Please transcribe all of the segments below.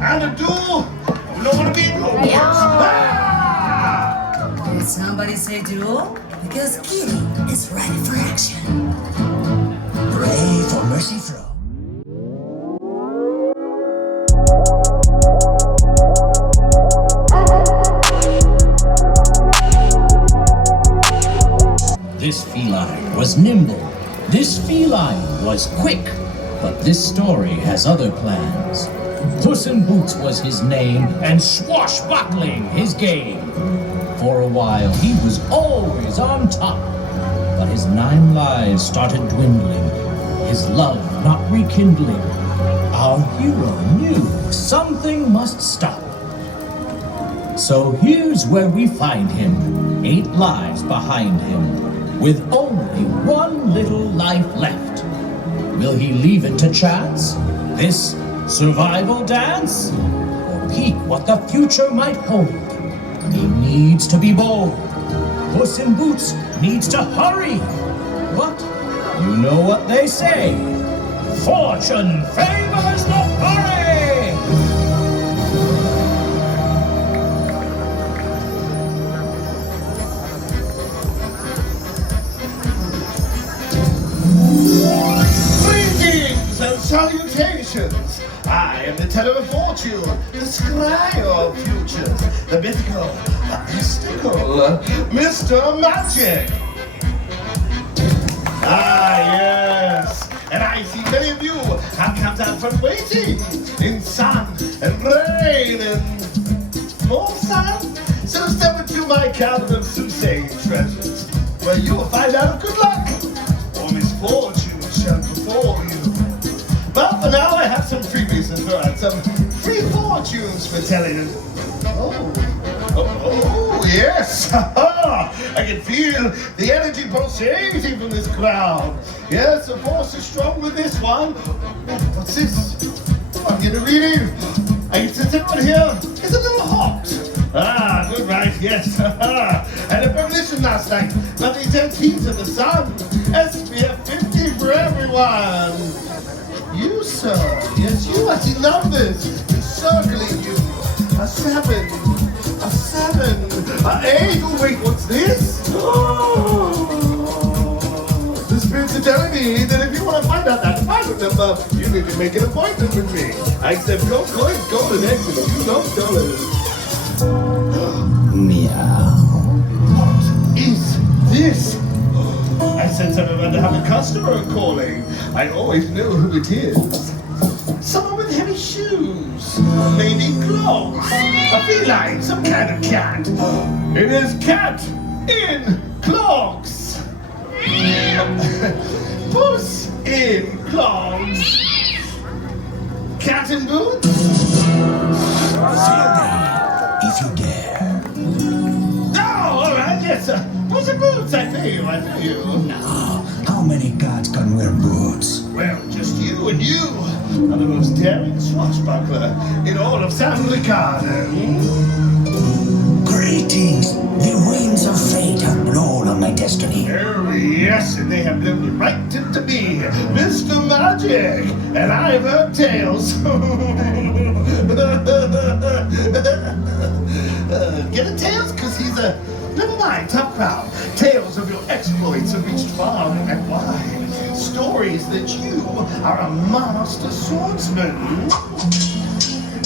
and a duel. You don't want to be in your words. Did somebody say duel? Because Kitty is ready for action. Pray for mercy throw. This feline was nimble. This feline was quick. But this story has other plans. Puss in Boots was his name, and swashbuckling his game. For a while, he was always on top. But his 9 lives started dwindling, his love not rekindling. Our hero knew something must stop. So here's where we find him, 8 lives behind him, with only 1 little life left. Will he leave it to chance, this survival dance? Or peek what the future might hold? He needs to be bold. Puss in Boots needs to hurry. But you know what they say. Fortune favors the furry! Greetings and salutations. I am the teller of fortune, the scry of futures, the mythical, the mystical, Mr. Magic. Ah, yes. And I see many of you have come out from waiting in sun and rain and more sun. So step into my cabinet of soothsaying treasures, where you will find out of good luck or misfortune shall befall you. But for now, I have some freebies and some free fortunes for telling. Oh, yes! I can feel the energy pulsating from this crowd. Yes, the force is strong with this one. What's this? I'm getting a reading. I can sense everyone here is a little hot. Ah, good, right, yes. I had a premonition last night about the intense heat of the sun. SPF 50 for everyone. You, sir, yes, you, I see numbers encircling you. A 7, a 8, oh wait, what's this? The spirits are telling me that if you want to find out that final number, you need to make an appointment with me. I accept your coins, golden eggs, and a few $2. Meow. What is this? I sense I'm about to have a customer calling. I always know who it is. Someone with heavy shoes, maybe clogs, a feline, some kind of cat. It is cat in clogs. Puss in clogs. Cat in boots. Say your name, if you dare. Oh, all right, yes. Puss in boots, I feel you. Now, how many cats can wear boots? Well, just you and you are the most daring swashbuckler in all of San Ricardo. Greetings! The winds of fate have blown on my destiny. Oh, yes, and they have blown it right into me, Mr. Magic, and I've heard tales. Get a tales? Because he's a... Never mind, tough crowd. Tales of your exploits have reached far and wide. Stories that you are a master swordsman.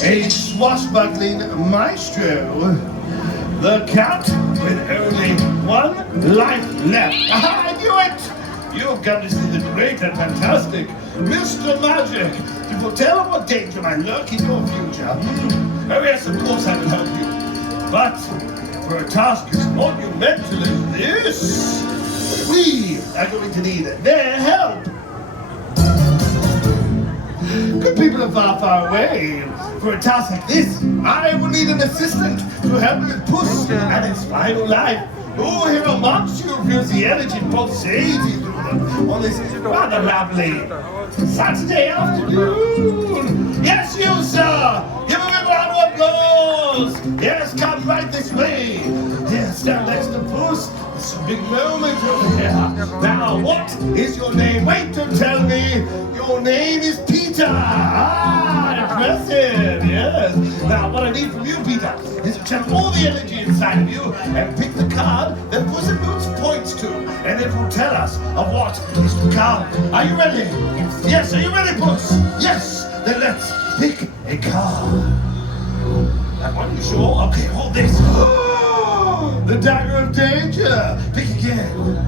A swashbuckling maestro. The cat with only 1 life left. Aha, I knew it! You've come to see the great and fantastic Mr. Magic to foretell of what danger might lurk in your future. Oh yes, of course I will help you. But for a task as monumental as this, we are going to need their help. Good people are far, far away. For a task like this, I will need an assistant to help me with Puss and his final life. Oh, here amongst you feels the energy pulsating through them on this rather lovely Saturday afternoon. Yes, you, sir! Give him a round of applause! Yes, come right this way. Yes, stand next to Puss. It's a big moment over here. Now, what is your name? Wait to tell me. Your name is Peter. Ah, impressive. Yes. Now, what I need from you, Peter, is to channel all the energy inside of you and pick the card that Puss in Boots points to, and it will tell us of what is to come. Are you ready? Yes, are you ready, Puss? Yes, then let's pick a card. That one, you sure? Okay, hold this. The dagger of danger. Pick again.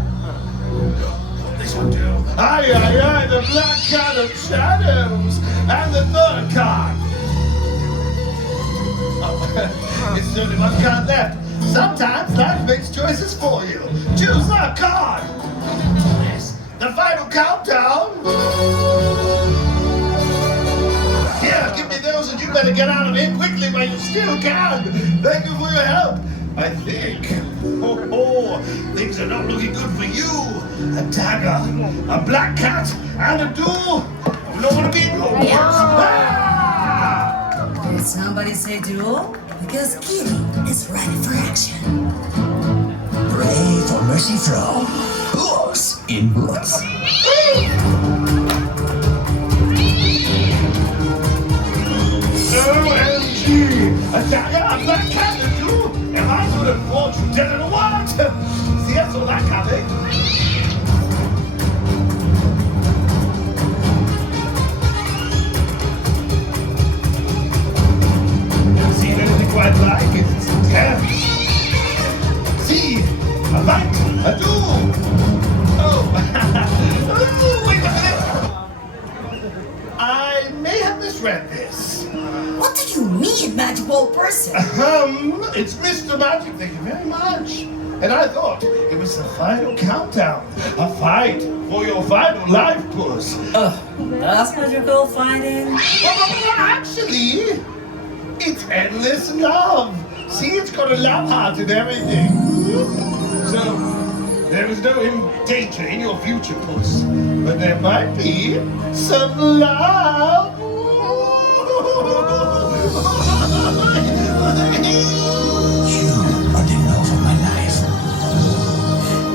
This one too. Aye, aye, aye, the black card of shadows. And the third card. Oh, it's only one card left. Sometimes life makes choices for you. Choose a card. Yes, the final countdown. Here, give me those and you better get out of here quickly while you still can. Thank you for your help. I think. Things are not looking good for you. A dagger, a black cat, and a duel. We don't want to be in your words. Ah! Did somebody say duel? Because Kitty is ready for action. Pray for mercy from Puss in Boots. OMG! A dagger, a black cat, a duel. Am I good at fortune telling or what? See, I saw that coming. Never seen anything quite like it. It's intense. See, a fight, a duel. Oh, wait a minute. I may have misread this. What do you mean, magical person? It's Mr. Magic, thank you very much. And I thought it was the final countdown. A fight for your final life, Puss. That's what you call fighting? Well, actually, it's endless love. See, it's got a love heart and everything. So, there is no danger in your future, Puss. But there might be some love. You are the love of my life.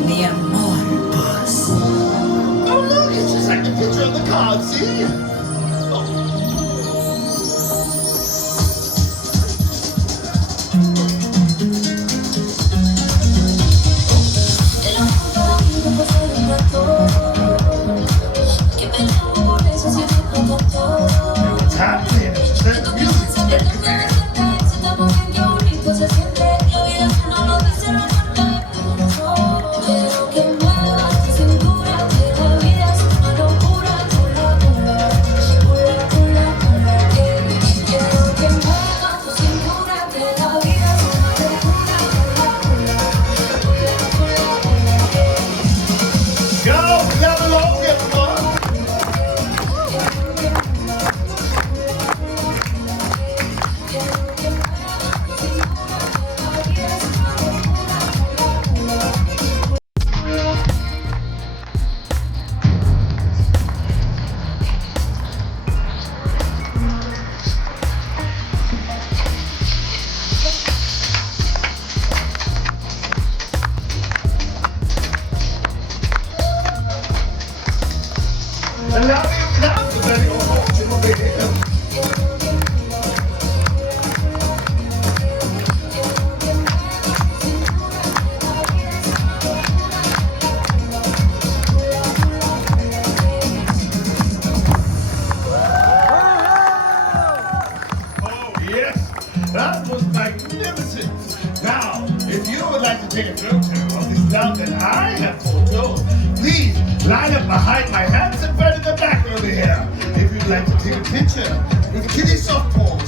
Mi amor, Puss. Oh, look, it's just like the picture on the card, see? What's happening? It's just the music's making me. That was magnificent. Now, if you would like to take a photo of this love that I have foretold, please line up behind my hands and right in the back over here. If you'd like to take a picture with Kitty Softball